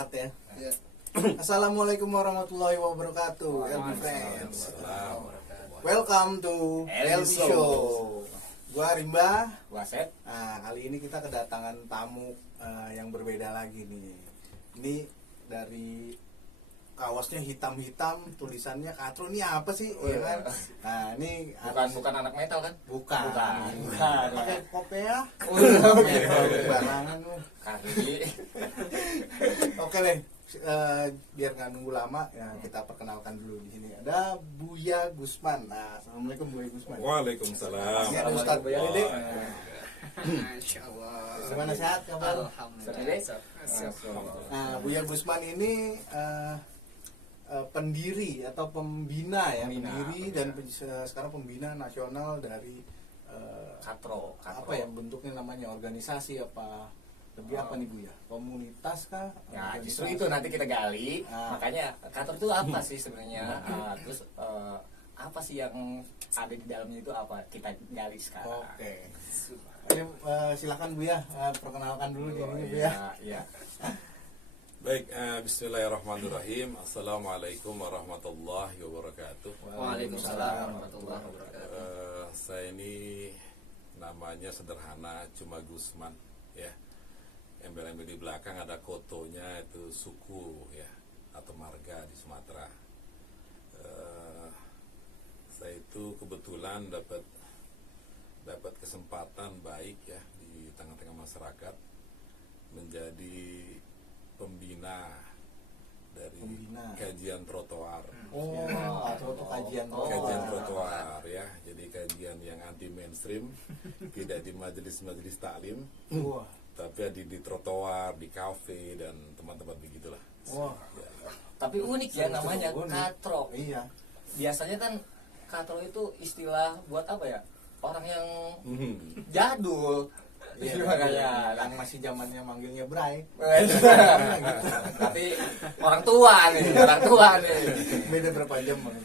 Cut ya. Assalamualaikum warahmatullahi wabarakatuh, LB Friends. Welcome to LB Show. Gua Rimba. Gua Seth. Nah, kali ini kita kedatangan tamu yang berbeda lagi nih. Ini dari kaosnya hitam-hitam, tulisannya Katro. Ini apa sih? Ya kan? Nah, ini Bukan anak metal kan? Bukan. Pakai kopea. Barangan lu. kaki. Oke deh. Biar nggak nunggu lama ya, kita perkenalkan dulu di sini ada Buya Gusman. Nah, assalamualaikum Buya Gusman. Waalaikumsalam. Ini ada Ustadz Buya Dede. Insyaallah. Gimana sehat kabar? Alhamdulillah. Nah, Buya Gusman ini pendiri atau pembina ya, pendiri dan sekarang pembina nasional dari Katro. apa ya bentuknya namanya, organisasi apa? Lebih apa nih Buya? Komunitas kah? Ya Organisasi? justru itu nanti kita gali. Makanya Katro itu apa sih sebenarnya? Terus apa sih yang ada di dalamnya itu apa? Kita gali sekarang. Oke. Ini silakan Buya, perkenalkan dulu dirinya Buya. Iya. Baik, bismillahirrahmanirrahim. Assalamualaikum warahmatullahi wabarakatuh. Waalaikumsalam warahmatullahi wabarakatuh. Saya ini namanya sederhana, cuma Gusman ya. Embel-embel di belakang ada kotonya, itu suku ya atau marga di Sumatera. Saya itu kebetulan dapat kesempatan baik ya di tengah-tengah masyarakat menjadi pembina dari kajian trotoar. Atau kajian Kajian trotoar ya, jadi kajian yang anti mainstream, tidak di majelis-majelis taklim, tapi di trotoar, di kafe dan tempat-tempat begitulah. Ya. Tapi unik ya namanya Katro. Iya. Biasanya kan Katro itu istilah buat apa ya? Orang yang jadul. Iya, kayak yang masih zamannya manggilnya Bray. Tapi orang tua nih. Beda berapa jam Bang?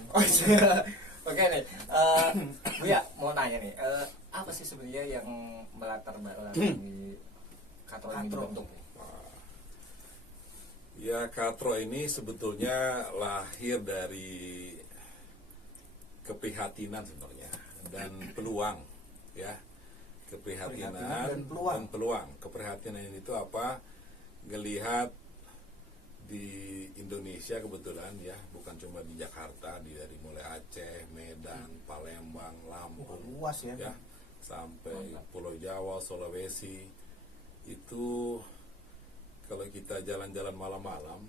Oke nih, Buya mau nanya nih, apa sih sebenarnya yang melatar belakangi Katro ini dibentuk? Ya, Katro ini sebetulnya lahir dari keprihatinan sebenarnya dan peluang ya. Keprihatinan dan peluang. Keprihatinan itu apa? Ngelihat di Indonesia kebetulan ya, bukan cuma di Jakarta, dari mulai Aceh, Medan, Palembang, Lampung, luas ya, sampai Pulau Jawa, Sulawesi. Itu kalau kita jalan-jalan malam-malam,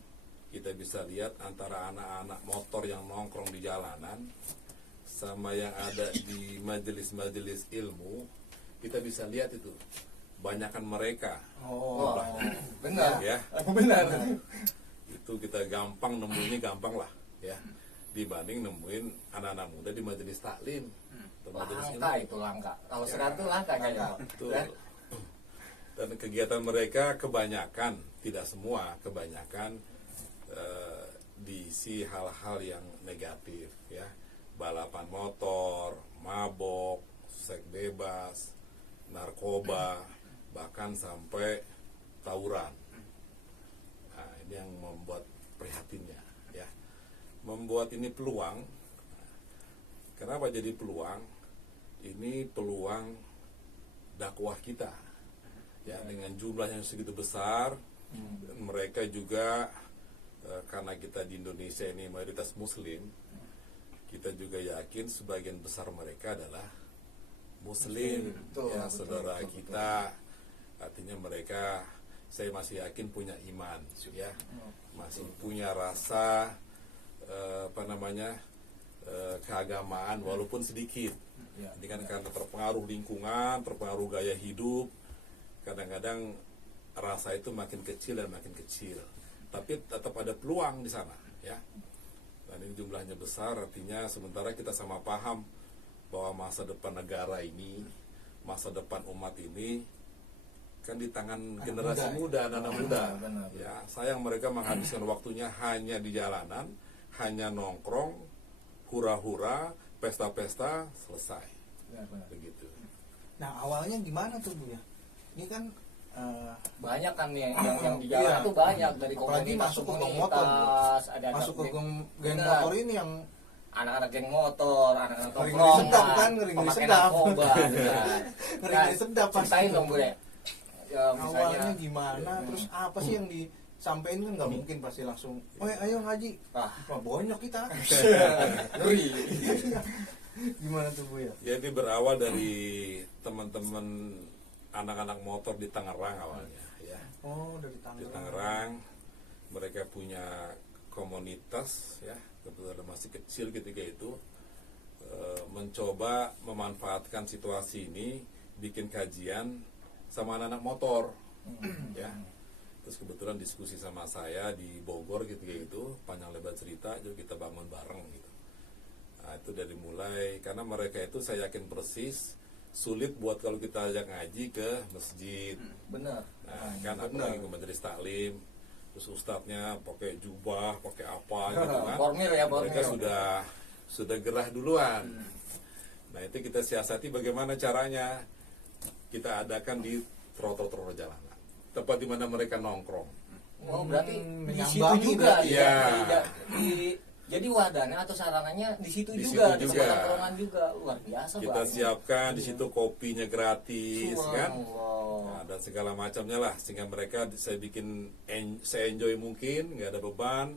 kita bisa lihat antara anak-anak motor yang nongkrong di jalanan sama yang ada di majelis-majelis ilmu, kita bisa lihat itu banyakan mereka. Benar ya. Benar. Itu kita gampang nemuinnya, gampang lah ya, dibanding nemuin anak-anak muda di majelis taklim. Langka. Kalau sekarang tuh langka kayaknya. Betul. Dan kegiatan mereka kebanyakan, tidak semua, kebanyakan diisi hal-hal yang negatif ya. Balapan motor, mabok, seks bebas, narkoba, bahkan sampai tawuran. Nah, ini yang membuat prihatinnya ya. Membuat ini peluang. Kenapa jadi peluang? Ini peluang dakwah kita. Ya, dengan jumlah yang segitu besar, mereka juga karena kita di Indonesia ini mayoritas muslim, kita juga yakin sebagian besar mereka adalah muslim. Ya, saudara kita, artinya mereka, saya masih yakin punya iman ya, masih punya rasa keagamaan walaupun sedikit. Ini kan karena terpengaruh lingkungan, terpengaruh gaya hidup, kadang-kadang rasa itu makin kecil dan makin kecil, tapi tetap ada peluang di sana ya. Dan ini jumlahnya besar, artinya sementara kita sama paham bahwa masa depan negara ini, masa depan umat ini kan di tangan generasi muda, anak muda. Ya, sayang mereka menghabiskan waktunya hanya di jalanan, hanya nongkrong, hura-hura, pesta-pesta, selesai. Begitu. Nah, awalnya gimana tuh Bu ya? Ini kan banyak kan yang di jalan Iya. tuh banyak dari Apalagi komunitas masuk ke geng komunitas, ada masuk ke geng Bener. motor ini yang anak-anak geng motor, anak-anak Ngeri-ngeri tongkrongan, sedap kan, ngeri-ngeri pemakai sedap. narkoba, ya. ngeri-ngeri sedap pasti. Ceritain dong gue. Ya, awalnya misalnya, gimana, terus apa sih yang disampaikan kan nggak mungkin pasti langsung, oh ayo ngaji, ah, wah bonyok kita. ngeri. Gimana tuh Bu ya? Jadi berawal dari teman-teman anak-anak motor di Tangerang awalnya, ya. Oh dari Di Tangerang. Tangerang mereka punya komunitas, ya, kebetulan masih kecil ketika itu, mencoba memanfaatkan situasi ini, bikin kajian sama anak-anak motor, ya. Terus kebetulan diskusi sama saya di Bogor ketika itu, panjang lebar cerita, jadi kita bangun bareng gitu. Nah, itu dari mulai, karena mereka itu saya yakin persis sulit buat kalau kita ajak ngaji ke masjid. Bener. Nah, kan apalagi ke majelis taklim, terus ustadznya pakai jubah, pakai apa gitu kan. Formil ya, Mereka formil. sudah gerah duluan. Nah, itu kita siasati bagaimana caranya. Kita adakan di trotoar jalanan, tempat di mana mereka nongkrong. Oh, berarti di situ menyambangi juga berarti ya. ya. Jadi wadahnya atau sarananya di situ Di juga, situ di juga. tempat tongkrongan juga. Luar biasa Kita banget. siapkan di situ kopinya gratis, kan. Subhanallah. Nah, dan segala macamnya lah, sehingga mereka saya bikin se-enjoy mungkin, nggak ada beban.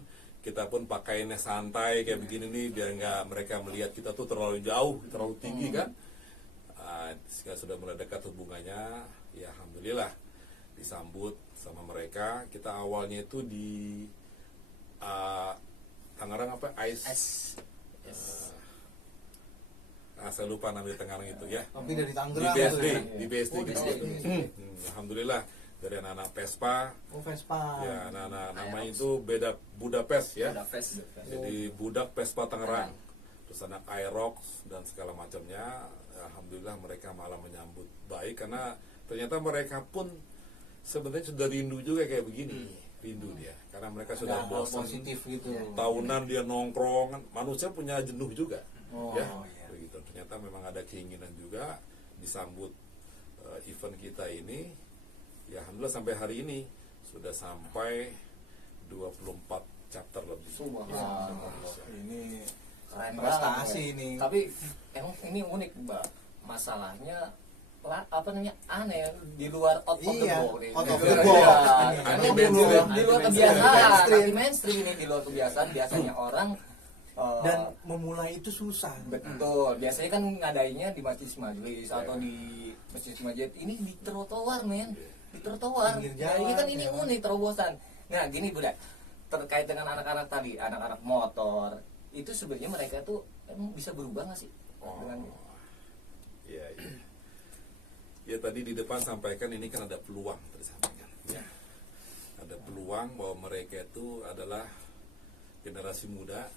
Kita pun pakainya santai kayak begini nih, biar nggak mereka melihat kita tuh terlalu jauh, terlalu tinggi kan. Nah, sudah mulai dekat hubungannya, ya alhamdulillah disambut sama mereka. Kita awalnya itu di Tangerang apa? Yes. Saya lupa nama di Tangerang itu ya. Tapi dari Di Tangerang BSD, tuh ya? di BSD Oh, di gitu. BSD. Alhamdulillah dari anak-anak Vespa, Oh Vespa. ya anak-anak namanya itu beda Budapest ya. Ada face. Jadi budak Vespa Tangerang. Terus anak Aerox dan segala macamnya. Alhamdulillah mereka malah menyambut baik karena ternyata mereka pun sebenarnya sudah rindu juga kayak begini. Rindu dia karena mereka Ada sudah hal bosan. positif gitu. Tahunan dia nongkrong, kan manusia punya jenuh juga. Oh, Ya. iya. Begitu. Ternyata memang ada keinginan juga disambut event kita ini. Ya alhamdulillah sampai hari ini sudah sampai 24 chapter lebih. Subhanallah. Ini Keren prestasi banget. ini. Tapi emang ini unik, Mbak. Masalahnya apa namanya aneh di luar out of the Iya, box nih. out of Di the luar- box. iya. Ini Karena anti di luar mainstream. kebiasaan, Mainstream. anti mainstream ini di luar kebiasaan biasanya orang Dan memulai itu susah. betul. Biasanya kan ngadainnya di majelis atau di masjid ini di trotoar, men. Di trotoar. Pinggir Nah, ini jalan, kan ini ya. unik terobosan. Nah, gini Bunda, terkait dengan anak-anak tadi, anak-anak motor, itu sebenarnya mereka tuh emang bisa berubah nggak sih? Dengan Iya, iya. Ya tadi di depan sampaikan ini kan ada peluang tadi sampaikan. Ya. Ada peluang bahwa mereka itu adalah generasi muda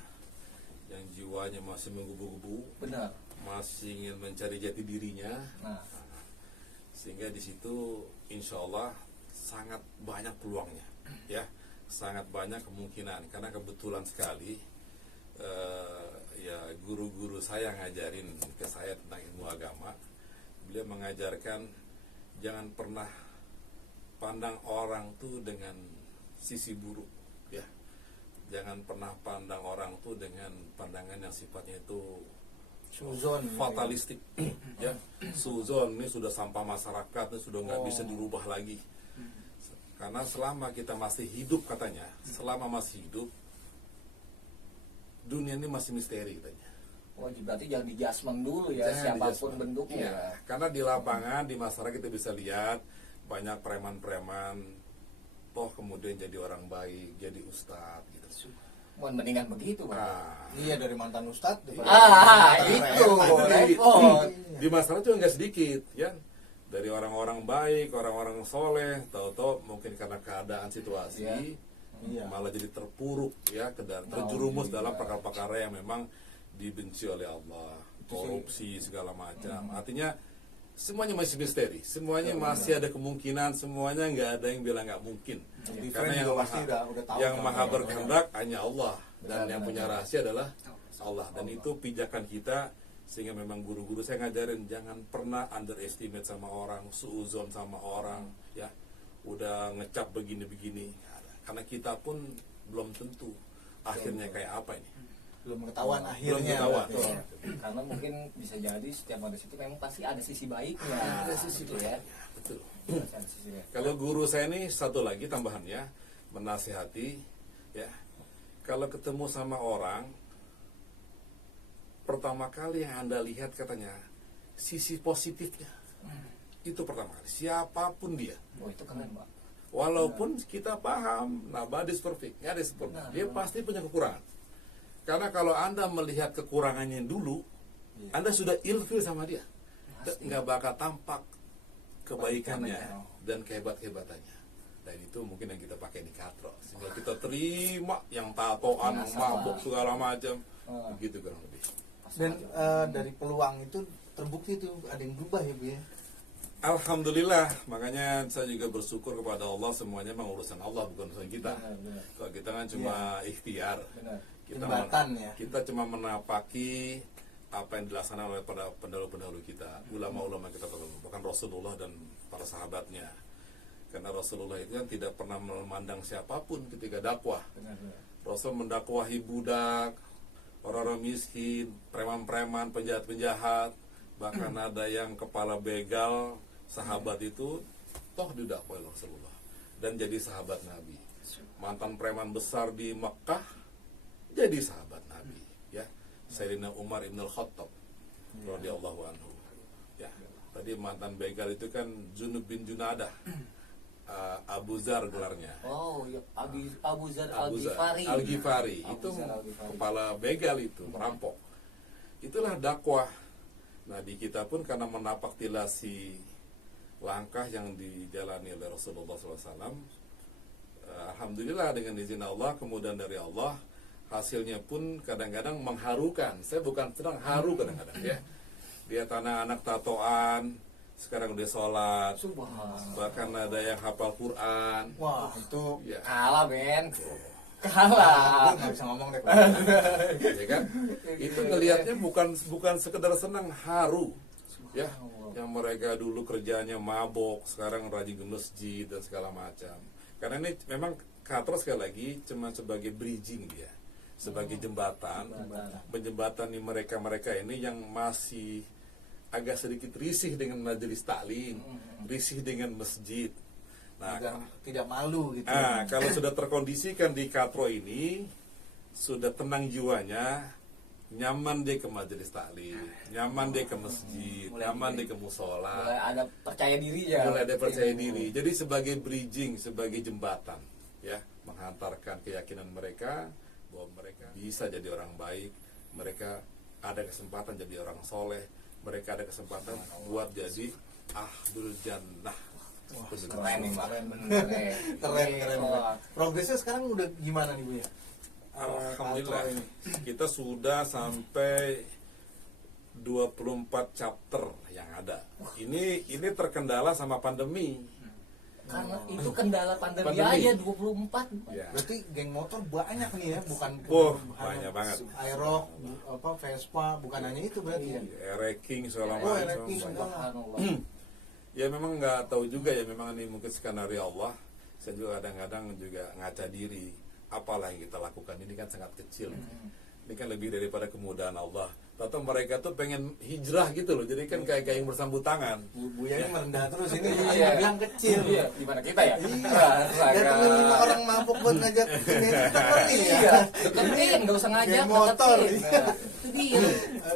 yang jiwanya masih menggebu-gebu, benar. masih ingin mencari jati dirinya, Nah, sehingga di situ insya Allah sangat banyak peluangnya, ya, sangat banyak kemungkinan karena kebetulan sekali ya guru-guru saya ngajarin ke saya tentang ilmu agama. Beliau mengajarkan jangan pernah pandang orang tuh dengan sisi buruk, ya. Jangan pernah pandang orang tuh dengan pandangan yang sifatnya itu Suzon. fatalistik, ya. Suzon ini sudah sampah masyarakat, ini sudah nggak bisa dirubah lagi. Karena selama kita masih hidup katanya, selama masih hidup, dunia ini masih misteri katanya. oh berarti jangan dijasmen dulu ya, Jangan siapapun dijudgment. bentuknya. Iya, karena di lapangan, di masyarakat kita bisa lihat banyak preman-preman, toh kemudian jadi orang baik, jadi ustadz gitu. Mohon mendingan begitu, Bang. Nah, Iya dari mantan ustadz. Itu di, repot. di masyarakat juga nggak sedikit, ya. Dari orang-orang baik, orang-orang soleh, tahu-tahu mungkin karena keadaan situasi, Iya. malah jadi terpuruk, ya, terjerumus dalam perkara-perkara yang memang dibenci oleh Allah, korupsi segala macam. Artinya semuanya masih misteri, semuanya masih ada kemungkinan, semuanya nggak ada yang bilang nggak mungkin. Different Karena yang juga maha, pasti udah tahu yang kan. maha berkehendak hanya Allah, dan Benar, yang benar, punya benar. rahasia adalah Allah. Dan itu pijakan kita, sehingga memang guru-guru saya ngajarin jangan pernah underestimate sama orang, suuzon sama orang, ya. udah ngecap begini-begini. Karena kita pun belum tentu akhirnya kayak apa ini. Belum ketahuan Belum akhirnya. ketahuan. Betul. Karena mungkin bisa jadi setiap manusia itu memang pasti ada sisi baiknya. Ada sisi gitu ya. Betul. Pasti ada sisi baik. Kalau guru saya ini satu lagi tambahannya, menasihati ya. Kalau ketemu sama orang, pertama kali yang Anda lihat katanya sisi positifnya. Itu pertama kali. Siapapun dia. Oh itu keren Pak. Walaupun kita paham, nobody's perfect, nggak ada sempurna. Dia pasti punya kekurangan. Karena kalau Anda melihat kekurangannya dulu, Anda sudah ilfil sama dia. Nggak bakal tampak kebaikannya dan kehebat-kehebatannya. Dan itu mungkin yang kita pakai di katro. Sehingga kita terima yang tatoan, mabuk segala macam. Begitu kurang lebih. Dan dari peluang itu terbukti tuh ada yang berubah ya Bu ya. Alhamdulillah, makanya saya juga bersyukur kepada Allah, semuanya memang urusan Allah, bukan urusan kita. Benar. Kalau kita kan cuma ikhtiar. Benar. Jembatan ya. Kita cuma menapaki apa yang dilaksanakan oleh para pendahulu-pendahulu kita, ulama-ulama kita terdahulu, bahkan Rasulullah dan para sahabatnya. Karena Rasulullah itu kan tidak pernah memandang siapapun ketika dakwah. Benar. Rasul mendakwahi budak, orang-orang miskin, preman-preman, penjahat-penjahat, bahkan ada yang kepala begal, sahabat itu toh didakwahi Rasulullah dan jadi sahabat Nabi. Mantan preman besar di Mekah jadi sahabat Nabi, ya. Sayyidina Umar ibn al-Khattab radhiyallahu anhu. Ya. Tadi mantan begal itu kan Junub bin Junadah. Abu Zar gelarnya. Oh, ya. Abu Zar Al-Ghifari. Al-Ghifari Abu itu Zar Al-Ghifari. kepala begal itu, perampok. Itulah dakwah. Nah, di kita pun karena menapaktilasi langkah yang dijalani oleh Rasulullah SAW, alhamdulillah dengan izin Allah, kemudian dari Allah, hasilnya pun kadang-kadang mengharukan. Saya bukan sedang haru kadang-kadang ya. Dia anak-anak tatoan, sekarang udah sholat, Subhanallah. bahkan ada yang hafal Quran. Wah, itu Ya, Kalah, Ben. Kalah. nggak bisa ngomong deh. ya kan? Itu ngelihatnya bukan sekedar senang, haru. Ya, yang mereka dulu kerjanya mabok, sekarang rajin ke masjid dan segala macam. Karena ini memang katro sekali lagi cuma sebagai bridging dia, sebagai jembatan, menjembatani mereka ini yang masih agak sedikit risih dengan majelis taklim, risih dengan masjid. Nah, tidak malu gitu. kalau sudah terkondisikan di katro ini, sudah tenang jiwanya, nyaman dia ke majelis taklim, nyaman dia ke masjid, nyaman dia ke musola, Mulai ada percaya diri ya. mulai ada percaya diri. Jadi sebagai bridging, sebagai jembatan, ya, menghantarkan keyakinan mereka bahwa mereka bisa jadi orang baik, mereka ada kesempatan jadi orang soleh, mereka ada kesempatan buat jadi ahlul jannah. Wah, Keren nih, Pak. keren. Wah. Progresnya sekarang udah gimana nih Bu ya? Alhamdulillah, Katro ini. kita sudah sampai 24 chapter yang ada. Ini terkendala sama pandemi. Karena itu kendala pandemi Pandemi. aja 24. Ya. Berarti geng motor banyak nih ya, bukan Wah, hanya banyak banget. Aerox, Vespa, bukan hanya itu berarti ya. Ranking segala Oh, macam. ranking banyak. segala. Subhanallah. Ya memang nggak tahu juga ya, memang ini mungkin skenario Allah. Saya juga kadang-kadang juga ngaca diri, apalah yang kita lakukan ini kan sangat kecil. Ini kan lebih daripada kemudahan Allah. Tahu mereka tuh pengen hijrah gitu loh, jadi kan kayak yang bersambut tangan. Bu ya ini merendah terus ini Iya. bilang kecil. Iya, gimana kita ya? Iya. Ya temen 5 orang mabuk buat ngajak sini kita pergi ya. Iya, deketin, nggak usah ngajak, Geng motor. deketin. Nah, itu dia.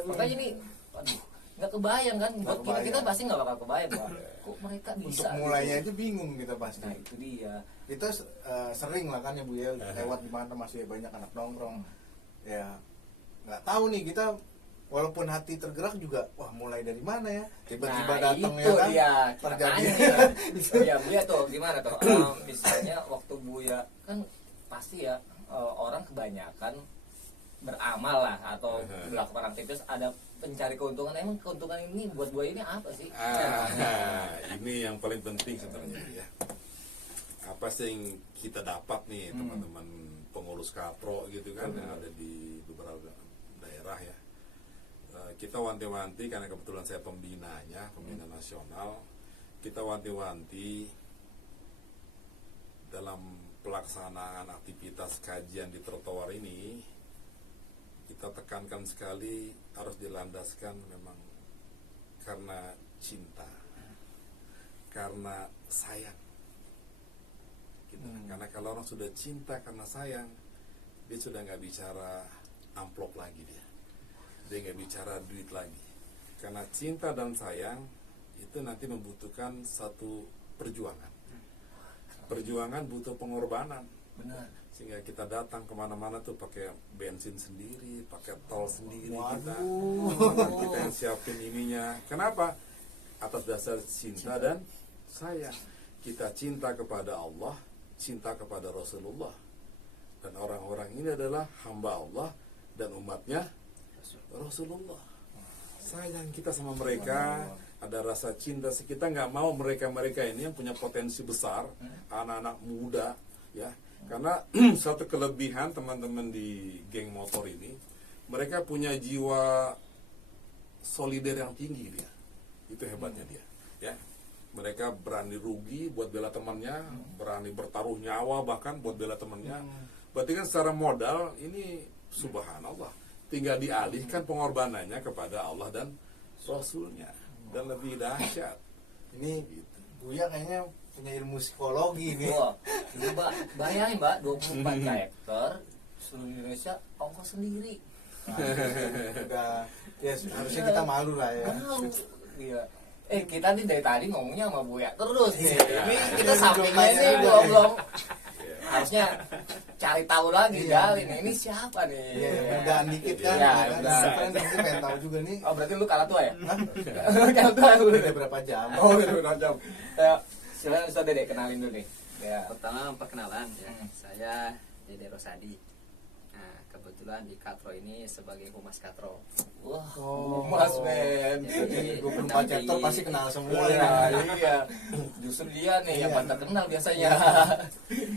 Makanya ini, aduh, nggak kebayang kan? Buat kita kebayang. pasti nggak bakal kebayang, Pak. Kok mereka Untuk bisa? mulainya aja bingung kita pasti. Nah itu dia. Kita sering lah kan ya Bu ya lewat di mana masih banyak anak nongkrong. Ya nggak tahu nih kita walaupun hati tergerak juga, wah mulai dari mana ya? Tiba-tiba Nah, datang itu ya kan? dia. Kita Perjanjian. tanya. Ya Buya tuh gimana tuh? Misalnya waktu Buya kan pasti ya orang kebanyakan beramal lah atau melakukan aktivitas ada pencari keuntungan. Emang keuntungan ini buat Buya ini apa sih? Ini yang paling penting sebenarnya ya. Apa sih yang kita dapat nih teman-teman pengurus katro gitu kan yang ada di beberapa daerah ya. Kita wanti-wanti karena kebetulan saya pembina nasional. Kita wanti-wanti dalam pelaksanaan aktivitas kajian di trotoar ini, kita tekankan sekali harus dilandaskan memang karena cinta, karena sayang gitu. Karena kalau orang sudah cinta karena sayang, dia sudah nggak bicara amplop lagi, dia nggak bicara duit lagi. Karena cinta dan sayang itu nanti membutuhkan satu perjuangan. Perjuangan butuh pengorbanan. Benar. Sehingga kita datang kemana-mana tuh pakai bensin sendiri, pakai tol sendiri. Kita yang siapin ininya. Kenapa? Atas dasar cinta dan sayang. Kita cinta kepada Allah, cinta kepada Rasulullah, dan orang-orang ini adalah hamba Allah dan umatnya Rasulullah. Sayang kita sama mereka, ada rasa cinta. Kita nggak mau mereka ini yang punya potensi besar, anak-anak muda, ya. Karena satu kelebihan teman-teman di geng motor ini, mereka punya jiwa solider yang tinggi dia. Itu hebatnya dia, ya. Mereka berani rugi buat bela temannya, berani bertaruh nyawa bahkan buat bela temannya. Berarti kan secara modal ini subhanallah, tinggal dialihkan pengorbanannya kepada Allah dan Rasulnya, dan lebih dahsyat. Ini Buya kayaknya punya ilmu psikologi nih. Wah, ini Mbak, bayangin Mbak, 24 hektar seluruh Indonesia ongkos sendiri. Udah, ya harusnya kita malu lah ya. Malu. Iya. Kita nih dari tadi ngomongnya sama Buya terus. Iya. Ini kita sampingnya ini belum harusnya cari tahu lagi galin ini siapa nih. Iya, mudaan dikit kan. Iya, Kan udah. mungkin pengen tahu juga nih. Oh, berarti lu kalah tua ya? Kalah tua lu. Udah berapa jam? Oh, udah berapa jam. Ya, silakan Ustaz Dede kenalin dulu nih. Ya. Pertama perkenalan ya, saya Dede Rosadi. Nah, kebetulan di Katro ini sebagai humas Katro. Wah, Oh, Mas Men. Jadi 24 chapter pasti kenal semua Iya, ya. iya. Justru dia nih yang Iya. paling terkenal biasanya.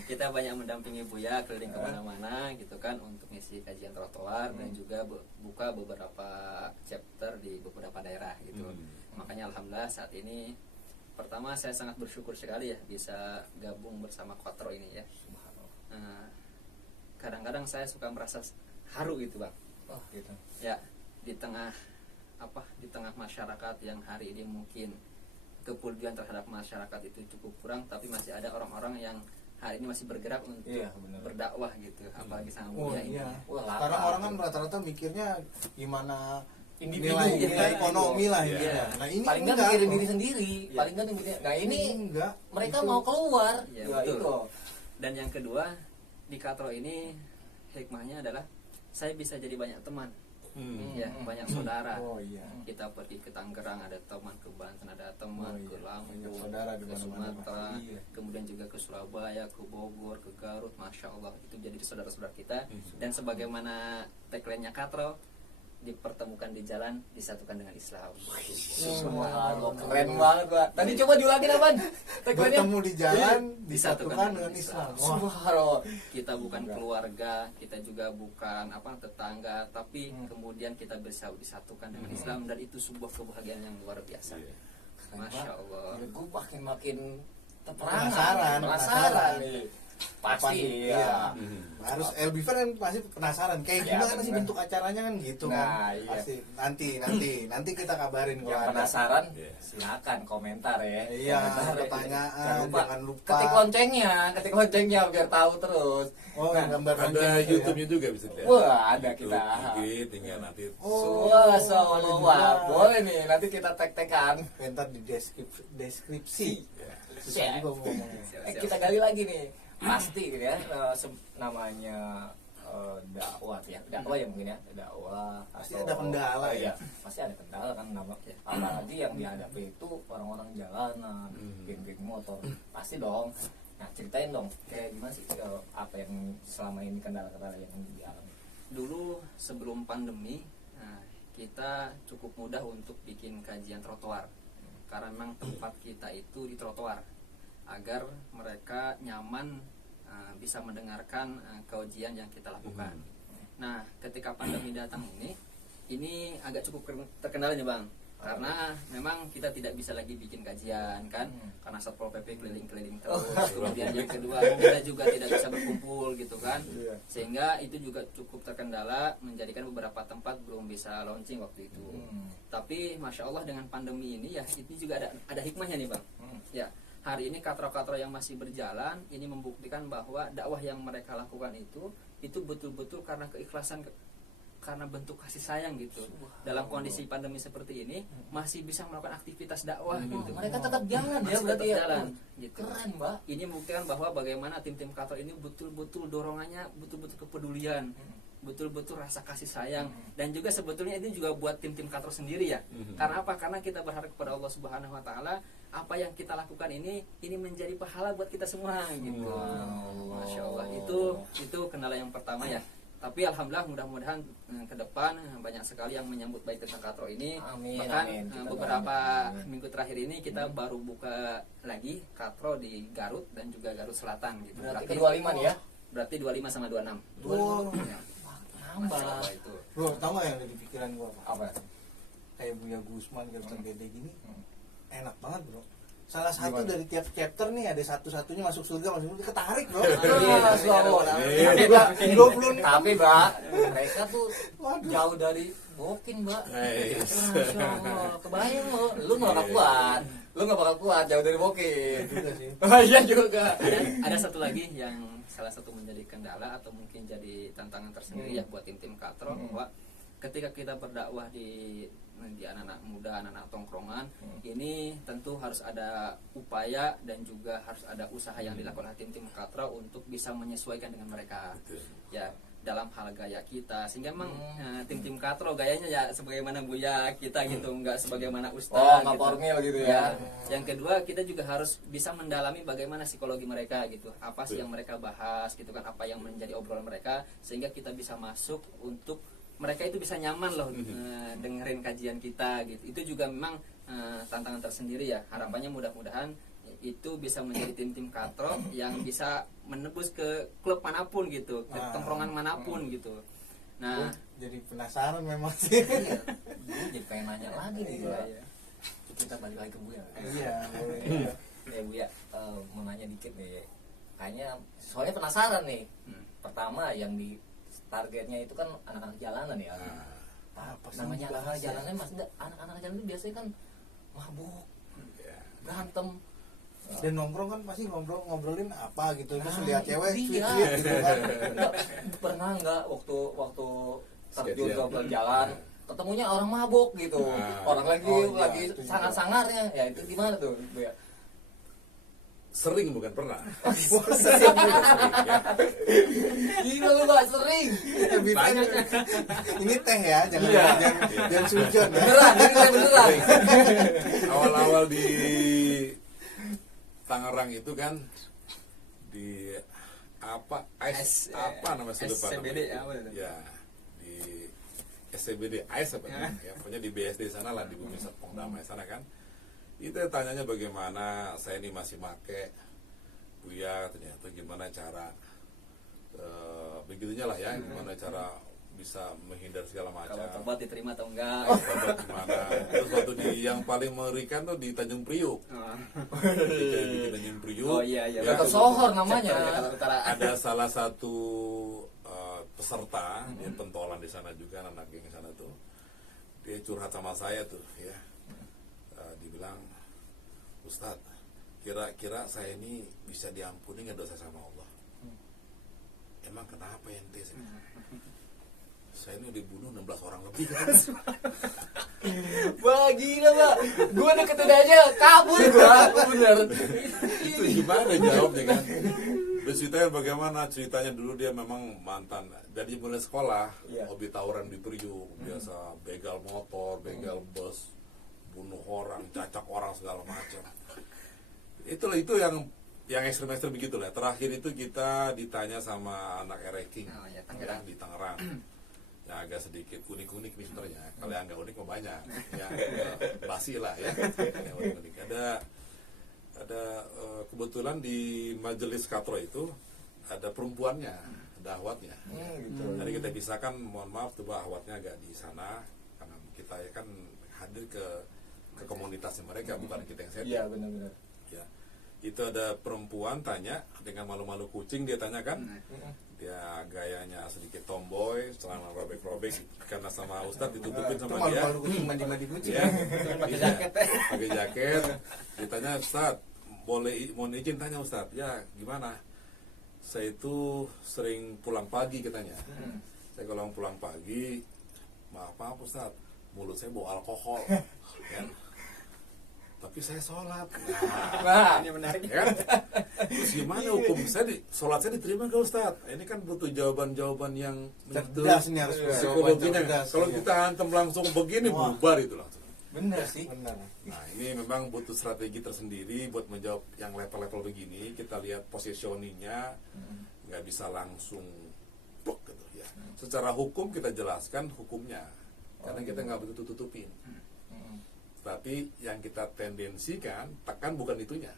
Kita banyak mendampingi Buya keliling kemana-mana gitu kan untuk ngisi kajian trotoar dan juga buka beberapa chapter di beberapa daerah gitu. Makanya alhamdulillah saat ini pertama saya sangat bersyukur sekali ya bisa gabung bersama Katro ini ya. Nah, kadang-kadang saya suka merasa haru gitu Bang. Oh, gitu. Ya, di tengah masyarakat yang hari ini mungkin kepedulian terhadap masyarakat itu cukup kurang, tapi masih ada orang-orang yang hari ini masih bergerak untuk Iya, benar. berdakwah gitu, apalagi sama Oh Buya ini. iya. Wah, lapar. Sekarang orang kan rata-rata mikirnya gimana Individu, nilai ekonomi lah Iya. ya. Nah ini paling nggak enggak. mikirin diri sendiri, Iya. paling nggak mikirin. Nah ini enggak. mereka Itu- mau keluar. Iya, Ya, betul. itu. Dan yang kedua, di Katro ini hikmahnya adalah saya bisa jadi banyak teman, ya, banyak saudara. Oh iya. Kita pergi ke Tangerang ada teman, ke Banten ada teman, Oh, iya. ke Lampung, Banyak saudara di ke mana-mana, Sumatera, Pak. Iya. kemudian juga ke Surabaya, ke Bogor, ke Garut, masya Allah itu jadi saudara-saudara kita. Dan sebagaimana tagline-nya Katro, dipertemukan di jalan, disatukan dengan Islam. Subhanallah, keren banget Pak. Tadi coba diulangin apaan? Tagline-nya? Bertemu di jalan Disatukan disatukan dengan dengan Islam. Islam. Wah. Subhanallah. Kita bukan keluarga, kita juga bukan tetangga, tapi kemudian kita bisa disatukan dengan Islam, dan itu sebuah kebahagiaan yang luar biasa. Masya Allah. Ya, gue makin Penasaran, penasaran nih. Pasti iya. ya. Harus Elbiver kan pasti penasaran kayak Ya, gimana sih bener. bentuk acaranya kan gitu Nah, kan. iya. Pasti nanti kita kabarin kalau Yang ada. penasaran, Iya. silakan komentar ya. Iya, Komentar, pertanyaan, jangan lupa. ketik loncengnya biar tahu terus. Oh, Nah, gambar Ada lonceng itu ya. YouTube-nya juga bisa dilihat. Wah, ada YouTube, kita. IG, tinggal nanti. Oh, Wah, ada wah, juga. boleh nih. Nanti kita tag-tagan. Ntar di deskripsi. Ya. Susah juga ngomongnya. Kita gali lagi nih. Pasti gitu ya, namanya dakwah ya, dakwah ya mungkin ya, dakwah. Pasti atau- ada kendala ya. Iya, pasti ada kendala kan, apalagi yang dihadapi itu orang-orang jalanan, geng-geng motor, pasti dong. Nah ceritain dong, kayak gimana sih apa yang selama ini kendala-kendala yang dialami? Dulu sebelum pandemi, nah, kita cukup mudah untuk bikin kajian trotoar, karena memang tempat kita itu di trotoar, agar mereka nyaman bisa mendengarkan kajian yang kita lakukan. Nah, ketika pandemi datang ini agak cukup terkendala nih Bang. karena memang kita tidak bisa lagi bikin kajian kan, karena Satpol PP keliling-keliling terus. Kemudian yang kedua kita juga tidak bisa berkumpul gitu kan, sehingga itu juga cukup terkendala, menjadikan beberapa tempat belum bisa launching waktu itu. Tapi masya Allah dengan pandemi ini ya, ini juga ada hikmahnya nih bang. Ya, hari ini katro-katro yang masih berjalan ini membuktikan bahwa dakwah yang mereka lakukan itu betul-betul karena keikhlasan, karena bentuk kasih sayang gitu. Dalam kondisi pandemi seperti ini masih bisa melakukan aktivitas dakwah gitu. Mereka tetap jalan ya, Masih berarti tetap ya. jalan gitu. Keren, Mbak. Ini membuktikan bahwa bagaimana tim-tim katro ini betul-betul dorongannya, betul-betul kepedulian, betul-betul rasa kasih sayang. Dan juga sebetulnya ini juga buat tim-tim katro sendiri ya. Karena apa? Karena kita berharap kepada Allah Subhanahu wa taala, apa yang kita lakukan ini menjadi pahala buat kita semua gitu. Masya Allah, itu kendala yang pertama ya. Tapi alhamdulillah mudah-mudahan ke depan banyak sekali yang menyambut baik tentang katro ini. Amin, Bahkan amin. Kita beberapa minggu terakhir ini kita baru buka lagi katro di Garut dan juga Garut Selatan gitu. Berarti kedua lima nih ya. Berarti 25 sama 26. Oh, Ya. Nambah. Masya Allah itu. bro, tau gak yang ada di pikiran gua apa? Apa? Kayak Buya Gusman, Gerson Gede gini, enak banget bro. Salah satu dari tiap chapter nih ada satu-satunya masuk surga, ketarik bro. Tapi Mbak, mereka tuh Waduh. jauh dari bokin Mbak. Nice. Masya Allah, kebayang lu nggak bakal kuat. Lu nggak bakal kuat jauh dari bokin. Juga sih. Iya juga. Ada satu lagi yang salah satu menjadi kendala atau mungkin jadi tantangan tersendiri ya buat tim-tim katro, bahwa ketika kita berdakwah di anak-anak muda, anak-anak tongkrongan, ini tentu harus ada upaya dan juga harus ada usaha yang dilakukan oleh tim-tim katro untuk bisa menyesuaikan dengan mereka. Ya, dalam hal gaya kita, sehingga memang tim-tim katro gayanya ya sebagaimana Buya kita gitu, enggak sebagaimana ustaz nggak gitu. formil gitu ya. Yang kedua, kita juga harus bisa mendalami bagaimana psikologi mereka gitu, apa sih yang mereka bahas gitu kan, apa yang menjadi obrolan mereka, sehingga kita bisa masuk untuk mereka itu bisa nyaman loh dengerin kajian kita gitu. Itu juga memang tantangan tersendiri ya. Harapannya mudah-mudahan itu bisa menjadi tim-tim katro yang bisa menembus ke klub manapun gitu, ke tongkrongan manapun gitu. Nah, Jadi penasaran memang sih. Jadi pengen nanya lagi nih Mbak. iya. Kita balik lagi ke Buya. Iya, boleh. Ya Buya, mau nanya dikit nih. Kayaknya soalnya penasaran nih. Pertama yang di targetnya itu kan anak-anak jalanan ya. Apa sih Namanya yang anak-anak dibahas ya? jalanan mas, anak-anak jalanan itu biasanya kan mabuk, berantem. Dan nongkrong kan pasti ngobrolin apa gitu, terus Nah, lihat cewek itu dia. sweet gitu kan. Nggak, pernah nggak waktu terjun Kejadian. ke jalan ketemunya orang mabuk gitu, orang lagi Oh, iya, lagi itu juga. sangar-sangarnya, ya itu gimana tuh Bu ya? Sering bukan pernah. Gila lu Mbak, sering. Lebih Banyak. Ini teh ya, jangan Iya. jangan sujon ya. Beneran, ini saya beneran. Awal-awal di Tangerang itu kan di apa apa nama sudah SCBD apa itu? ya di SCBD AIS apa ya pokoknya di BSD sana lah, di Bumi Serpong Damai sana kan. Itu tanyanya bagaimana saya ini masih make Buya, ternyata gimana cara begitunya lah ya, gimana cara bisa menghindar segala macam. Kalau tobat diterima atau enggak? Tobat gimana. Terus waktu yang paling mengerikan tuh di Tanjung Priuk. Di Tanjung Priuk. Oh iya iya. Ya, Dekat Sohor namanya. Jakarta Utara. ada salah satu peserta, dia pentolan di sana juga, anak geng di sana tuh. Dia curhat sama saya tuh ya. Dibilang, Ustadz, kira-kira saya ini bisa diampuni nggak dosa sama Allah? Emang kenapa ente? Saya ini dibunuh 16 orang lebih kan? Wah gila Mbak, gue deketin aja kabur gue, bener. Itu gimana jawabnya kan? Terus ceritanya bagaimana? Ceritanya dulu dia memang mantan, dari mulai sekolah, Iya. hobi tawuran di Priuk, biasa begal motor, begal bus, bunuh orang, cacak orang segala macam. Itulah itu yang ekstrem-ekstrem begitulah. Terakhir itu kita ditanya sama anak Ereking Oh, ya, Tangerang. di Tangerang. Ya agak sedikit unik-unik nih sebenarnya. Kalau yang nggak unik mah banyak. Ya basi lah ya. Yang unik-unik. Ada kebetulan di majelis katro itu ada perempuannya, ada ahwatnya. Gitu. Jadi kita pisahkan, mohon maaf coba ahwatnya agak di sana karena kita ya kan hadir ke komunitasnya mereka, bukan kita yang setting. Iya, benar-benar. Ya. Itu ada perempuan tanya dengan malu-malu kucing, dia tanyakan, dia gayanya sedikit tomboy, celana robek-robek karena sama Ustadz ditutupin Itu sama dia. malu-malu kucing, mandi-mandi kucing. Ya, Pakai iya, jaket. pakai jaket. Ditanya, Ustadz, mohon izin tanya Ustadz, ya gimana? Saya itu sering pulang pagi katanya. Saya kalau pulang pagi, maaf Ustadz, mulut saya bau alkohol. Ya. Tapi saya sholat. Nah, Ini menarik. Ya kan? Terus gimana hukum sholat saya diterima ke Ustadz? Ini kan butuh jawaban-jawaban yang Cerdas ini harus psikologinya. cerdas, Kalau iya. kita hantam langsung begini, Wah. bubar itu langsung. benar sih. Benar. Nah, ini memang butuh strategi tersendiri buat menjawab yang level-level begini. Kita lihat positioningnya, nggak bisa langsung pluk gitu ya. Secara hukum kita jelaskan hukumnya, karena kita nggak butuh tutupin. Tapi yang kita tendensikan tekan bukan itunya.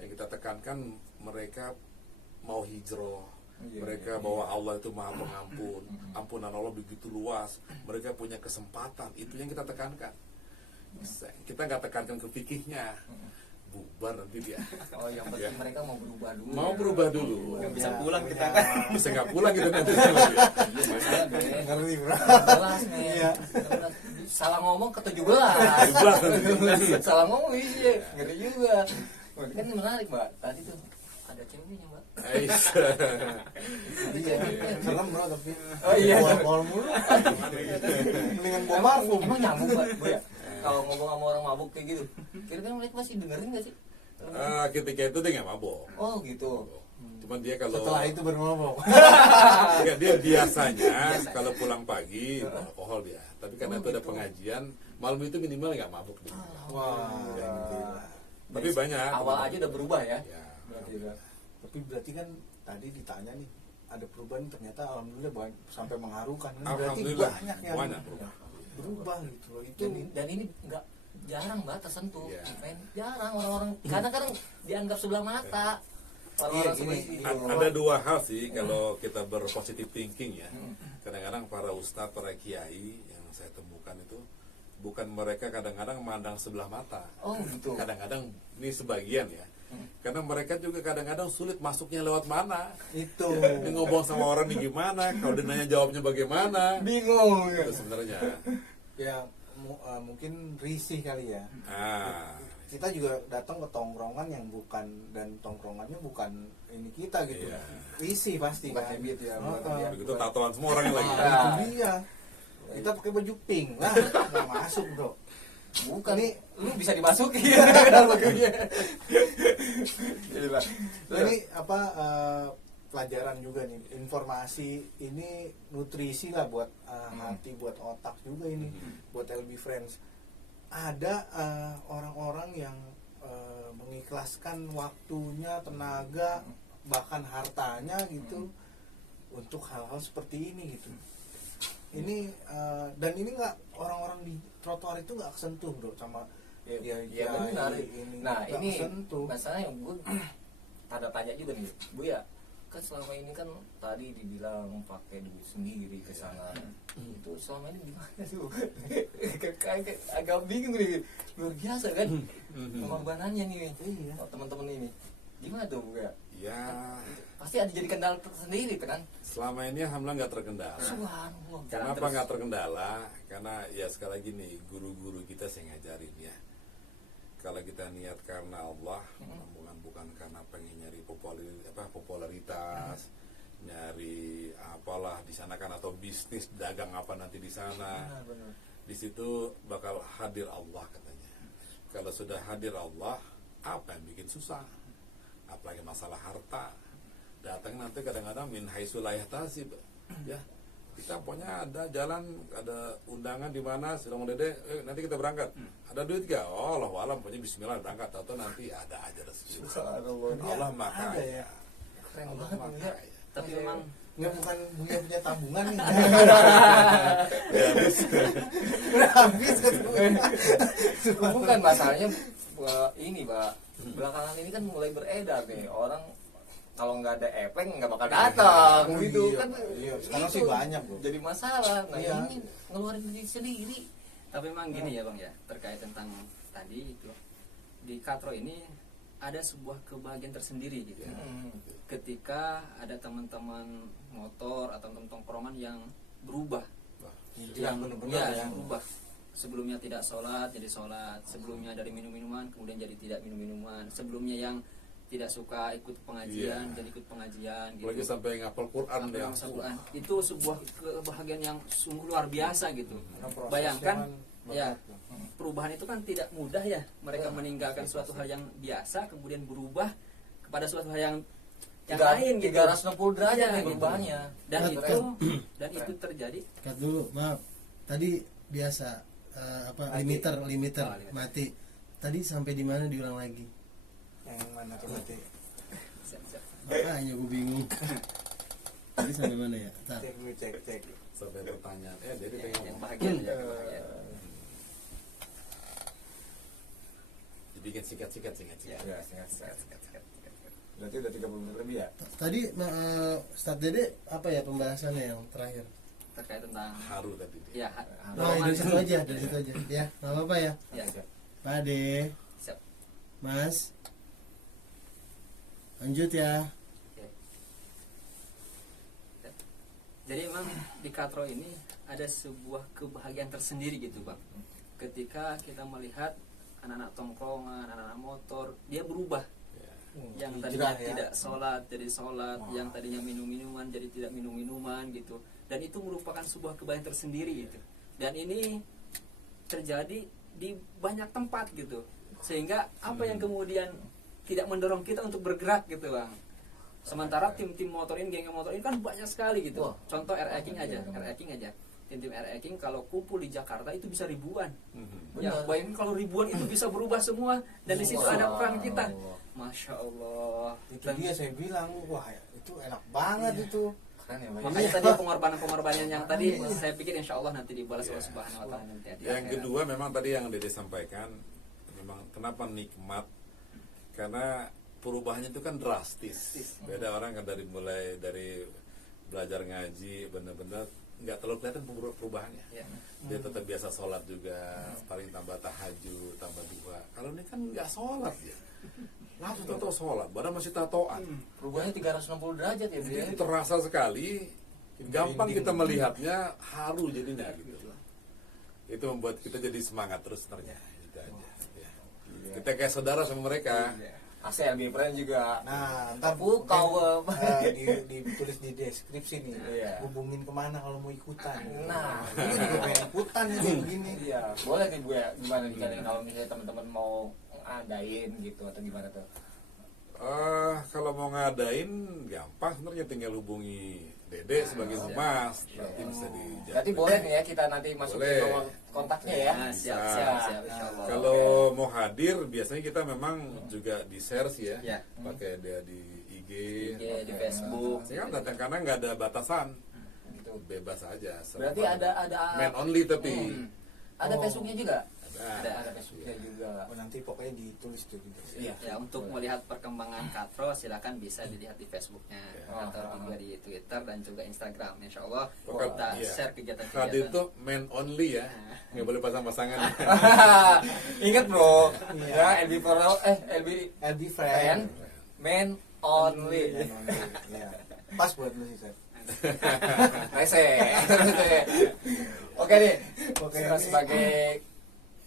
Yang kita tekankan mereka mau hijrah, Iya, mereka bahwa Allah itu maha pengampun, ampunan Allah begitu luas, mereka punya kesempatan, itu yang kita tekankan. Kita nggak tekankan ke fikihnya, bubar nanti dia. Oh, yang penting Ya. mereka mau berubah dulu. Mau berubah dulu, Nggak bisa pulang kita Ya. kan. bisa nggak pulang kita nanti. Masalah, Ben. Ngeri, bro. 17, men. Iya. Salah ngomong ke 17. 17. Salah ngomong iya. Ngeri juga. Wah, ini kan menarik, Mbak. Tadi tuh ada ceweknya, Mbak. Ais. Iya, serem bro tapi. Oh, iya. Bol mulu. Mendingan gua parfum. Emang nyambung, Mbak? Bu ya? Kalau ngomong sama orang mabuk kayak gitu, kira-kira mereka masih dengerin gak sih? Ketika itu dia nggak mabok. Oh, gitu. Cuman dia kalau Setelah itu baru mabok. ya, dia biasanya kalau pulang pagi alkohol dia. Tapi karena itu ada gitu. pengajian, malam itu minimal nggak mabuk dia. Wah, alhamdulillah. Tapi banyak. Awal aja udah berubah ya. Ya. Berarti ya. Tapi berarti kan tadi ditanya nih, ada perubahan ternyata alhamdulillah sampai mengharukan. Berarti Alhamdulillah banyak yang banyak berubah. berubah gitu loh. Itu Dan ini nggak jarang, Mbak, tersentuh. Iya. Men, jarang orang-orang kadang-kadang dianggap sebelah mata. Orang-orang Iya, gini, seperti itu. Ada dua hal sih kalau kita berpositif thinking ya. Kadang-kadang para ustadz, para kiai yang saya temukan itu bukan mereka kadang-kadang memandang sebelah mata. Oh, gitu. Kadang-kadang ini sebagian ya. Karena mereka juga kadang-kadang sulit masuknya lewat mana. itu. Ini ngomong sama orang nih gimana, kalau dia nanya jawabnya bagaimana. Bingung. Itu sebenarnya. Ya mungkin risih kali ya. Ah, Kita juga datang ke tongkrongan yang bukan, dan tongkrongannya bukan ini kita gitu. Iya. Risih pasti Bukan kan. habit ya, Oh, bukan ya. begitu tatoan semua orangnya lagi. Nah, itu dia. Kita pakai baju pink lah, nggak masuk bro. Bukan, Ini- lu bisa dimasuki kalau bajunya. Gila. Ini apa pelajaran juga nih, informasi ini nutrisi lah buat hati, buat otak juga ini, buat LB Friends. Ada orang-orang yang mengikhlaskan waktunya, tenaga, bahkan hartanya gitu untuk hal-hal seperti ini gitu. Ini dan ini nggak, orang-orang di trotoar itu nggak kesentuh bro sama Iya benar. Nah, nggak ini kesentuh. masalahnya gue tanda tanya juga nih, Bu ya. Kan selama ini kan tadi dibilang pakai duit sendiri ke sana. Itu selama ini gimana tuh? Kayak agak bingung nih. Luar biasa kan pengorbanannya nih. Iya. Oh, teman-teman ini. Gimana tuh, Bu ya? Ya, Pasti ada jadi kendala tersendiri kan? selama ini alhamdulillah nggak terkendala. Subhanallah. Kenapa nggak terkendala? Karena ya sekali lagi nih, guru-guru kita saya ngajarin ya. Kalau kita niat karena Allah, bukan karena pengen nyari popularitas, nyari apalah di sana kan, atau bisnis dagang apa nanti di sana. Benar. Di situ bakal hadir Allah katanya. Kalau sudah hadir Allah, apa yang bikin susah? Apalagi masalah harta. Datang nanti kadang-kadang min haitsu la yahtasib. Ya. Kita pokoknya ada jalan, ada undangan di mana, sedang Dede, nanti kita berangkat. Ada duit gak? Oh, Allah alam, pokoknya bismillah berangkat, atau nanti ada aja rezeki. Subhanallah. Allah Ada makanya. ya. Keren Allah banget Bu ya. makanya. Tapi memang Nggak, bukan punya tabungan nih. Bukan masalahnya ini, Pak. Belakangan ini kan mulai beredar nih, orang kalau nggak ada efek nggak bakal datang gitu Iya, kan. iya. Sekarang Itu sih banyak, Bro. jadi masalah. Nah Iya. ini ngeluarin diri sendiri Tapi memang gini ya Bang ya, terkait tentang tadi itu, di katro ini ada sebuah kebahagiaan tersendiri gitu. Ketika ada teman-teman motor atau teman tongkrongan yang berubah, yang benar-benar ya, yang berubah. Sebelumnya tidak sholat jadi sholat, sebelumnya dari minum-minuman kemudian jadi tidak minum-minuman, sebelumnya yang tidak suka ikut pengajian jadi ikut pengajian gitu. Apalagi sampai ngapal Quran Sampai ya. ngapal Quran. Itu sebuah kebahagiaan yang sungguh luar biasa gitu. Prosesnya Bayangkan kan ya, berat. perubahan itu kan tidak mudah ya. Mereka meninggalkan suatu hal yang biasa kemudian berubah kepada suatu hal yang lain gitu. 360 derajat Ya, nih gitu. perubahannya. Dan Keren. itu terjadi. Cut dulu, maaf. Tadi biasa Mati. limiter Oh, limiter. mati. Tadi sampai di mana diulang lagi? Yang mana coba Teh? Siap-siap. Makanya gue bingung. Tadi sampai mana ya? Tar. Cek dulu, cek. Sampai pertanyaan. Jadi Ya, pengen yang ngomong. bahagia aja, kebahagiaan. Dibikin sikat-sikat. Ya, Ya, Berarti udah 30 menit lebih ya? Tadi Ustadz Dede apa ya pembahasannya yang terakhir? Terkait tentang Haru tadi dia. ya, Nah, dari situ aja, Ya, nggak apa-apa ya. ya, Pak Ade, siap. Mas. Lanjut ya. Jadi memang di katro ini ada sebuah kebahagiaan tersendiri gitu Bang. Ketika kita melihat anak-anak tongkrongan, anak-anak motor, dia berubah. Yang tadinya Hijrah ya. tidak sholat jadi sholat, yang tadinya minum-minuman jadi tidak minum-minuman gitu. Dan itu merupakan sebuah kebahagiaan tersendiri gitu. Dan ini terjadi di banyak tempat gitu. Sehingga apa yang kemudian tidak mendorong kita untuk bergerak gitu Bang. Sementara tim-tim motor ini, geng motor ini kan banyak sekali gitu. Wah. Contoh R-King aja. Tim-tim R-King kalau kumpul di Jakarta itu bisa ribuan. Ya, Benar. bayangin kalau ribuan itu bisa berubah semua dan di situ ada peran kita. Allah. Masya Allah. Itu Dan dia saya bilang, wah itu enak banget itu. Keren ya, Bang. makanya tadi pengorbanan yang tadi saya pikir insya Allah nanti dibalas oleh Subhanahu Wa Taala nanti di Yang akhirat. kedua memang tadi yang Dede sampaikan, memang kenapa nikmat, karena perubahannya itu kan drastis. Beda orang kan mulai dari belajar ngaji benar-benar nggak terlalu kelihatan perubahannya. Ya. Dia tetap biasa sholat juga, paling tambah tahajud, tambah dua. Kalau ini kan nggak sholat ya, langsung tato sholat, badan masih tatoan. Perubahannya 360 derajat ya, Jadi dia. itu terasa sekali, gampang kita melihatnya, haru jadinya gitu. Itu membuat kita jadi semangat terus ternyata. Gitu aja. Ya. Kita kayak saudara sama mereka. ASEAN LB Friend juga. Nah, ntar kau ditulis di deskripsi nih. Iya. Hubungin kemana kalau mau ikutan. Nah. ini juga pengen ikutan nih begini. Iya, boleh nih Bu ya, gimana nih caranya kalau misalnya teman-teman mau ngadain gitu atau gimana tuh? Kalau mau ngadain gampang sebenarnya, tinggal hubungi Dede sebagai humas, nanti bisa dijawab. Berarti boleh nih ya kita nanti masukin Boleh. nomor kontaknya ya. Nah, siap, Bisa. siap, siap, insya Allah. Kalau mau hadir biasanya kita memang juga di share sih ya, Ya. pakai dia di IG, di Facebook. sehingga datang karena nggak ada batasan, Gitu. bebas aja. Berarti ada man only tapi ada Facebooknya juga. ada. Ada Facebooknya juga. Oh, nanti pokoknya ditulis tuh di deskripsi. Iya. Ya, untuk melihat perkembangan katro silakan bisa dilihat di Facebooknya atau juga di Twitter dan juga Instagram. Insya Allah Pokoknya, kita iya. share Hadir kegiatan-kegiatan. tuh man only ya, nggak boleh pasang-pasangan. Ingat bro, ya LB Pro, LB LB Friend, friend. man only. Iya. Pas buat lu sih, Seth. Rese. Oke nih, Oke, kita ini- sebagai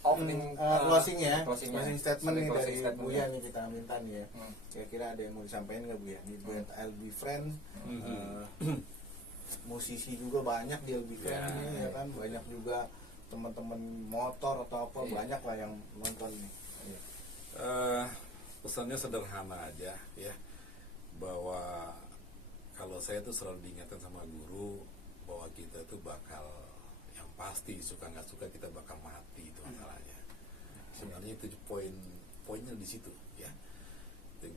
opening closing ya, closing statement nih Closing dari statement Buya ya. nih kita minta nih ya. Kira-kira ada yang mau disampaikan nggak Buya? Nih buat LB Friend, musisi juga banyak di LB Friend Ya. ini ya kan, banyak juga teman-teman motor atau apa, Iya. banyak lah yang nonton nih. Pesannya sederhana aja ya, bahwa kalau saya tuh selalu diingatkan sama guru bahwa kita tuh bakal, yang pasti suka nggak suka kita bakal mati, itu masalahnya. Sebenarnya itu poinnya di situ ya.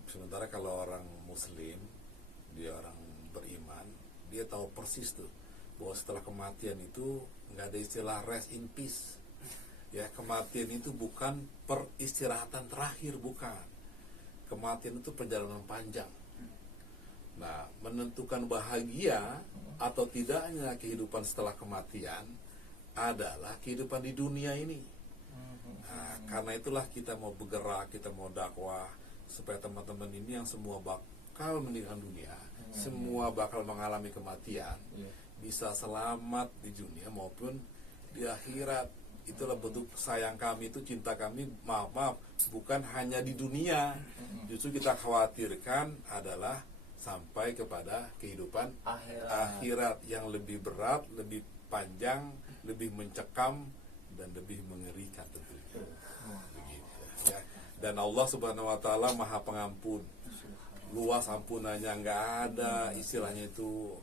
Sementara kalau orang Muslim, dia orang beriman, dia tahu persis tuh bahwa setelah kematian itu nggak ada istilah rest in peace. Ya, kematian itu bukan peristirahatan terakhir, bukan. Kematian itu perjalanan panjang. Nah, menentukan bahagia atau tidaknya kehidupan setelah kematian adalah kehidupan di dunia ini. Nah, karena itulah kita mau bergerak, kita mau dakwah supaya teman-teman ini yang semua bakal meninggalkan dunia, semua bakal mengalami kematian, bisa selamat di dunia maupun di akhirat. Itulah bentuk sayang kami, itu cinta kami, maaf, bukan hanya di dunia. Justru kita khawatirkan adalah sampai kepada kehidupan akhirat yang lebih berat, lebih panjang, lebih mencekam, dan lebih mengerikan tentunya. Begitu, ya. Dan Allah Subhanahu wa Ta'ala Maha Pengampun, luas ampunannya, nggak ada istilahnya itu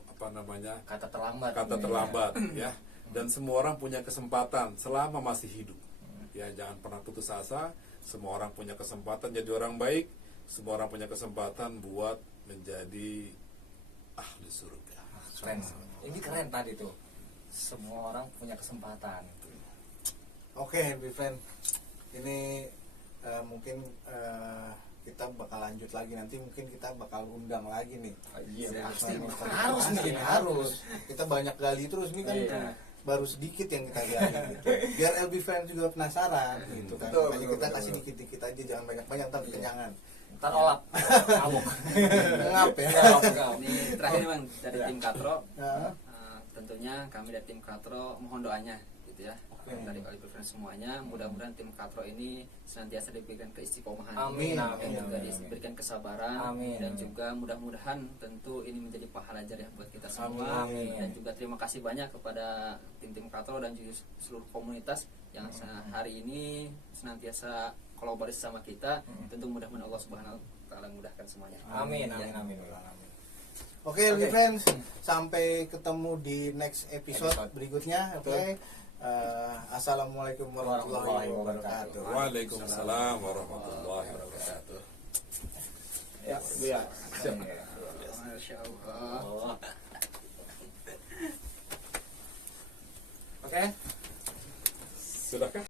kata terlambat ya. Dan semua orang punya kesempatan selama masih hidup, ya, jangan pernah putus asa. Semua orang punya kesempatan jadi orang baik, semua orang punya kesempatan buat menjadi ahli surga. Keren. Ini keren tadi tuh, semua orang punya kesempatan. Oke, Happy Friend, ini mungkin kita bakal lanjut lagi, nanti mungkin kita bakal undang lagi nih. Iya, Pasti. harus. Kita banyak gali terus nih kan. Iya. Baru sedikit yang kita gali gitu. Biar LB Friend juga penasaran gitu kan. Betul, Makanya betul, kita betul. kasih dikit-dikit aja, jangan banyak-banyak, ntar kenyangan. Ntar olap ngamuk. Ngap ya. Ngap. Ini terakhir Bang dari tim Katro. Ya. Tentunya kami dari tim Katro mohon doanya gitu ya. Oke. Dari Alif Friends semuanya, mudah-mudahan tim Katro ini senantiasa diberikan keistiqomahan. Amin, Dan amin, juga amin. diberikan kesabaran. Amin. Dan juga mudah-mudahan tentu ini menjadi pahala jariah buat kita semua. Amin. Dan juga terima kasih banyak kepada tim-tim Katro dan juga seluruh komunitas yang hari ini senantiasa kolaborasi sama kita. Tentu mudah-mudahan Allah Subhanahu wa Ta'ala mudahkan semuanya. Amin. Ya. Oke, LB Friends, sampai ketemu di next episode berikutnya. Oke. Assalamualaikum warahmatullahi wabarakatuh. Waalaikumsalam warahmatullahi wabarakatuh. Ya, Buya. Masya Allah. Oke. Sudahkah?